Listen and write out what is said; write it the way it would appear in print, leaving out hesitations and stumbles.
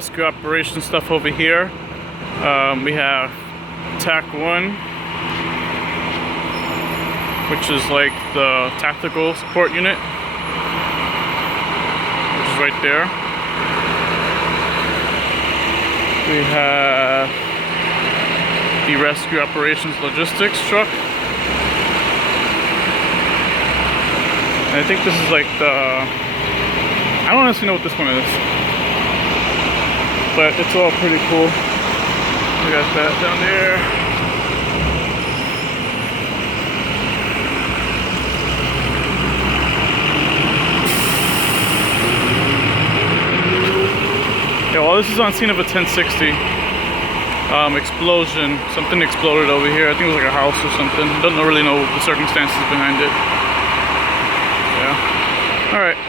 Rescue operation stuff over here. We have TAC 1, which is like the tactical support unit, which is right there. We have the rescue operations logistics truck. And I think this is like the, I don't honestly know what this one is, but it's all pretty cool. We got that down there. Yeah, well, this is on scene of a 1060 explosion. Something exploded over here. I think it was like a house or something. Don't really know the circumstances behind it. Yeah. All right.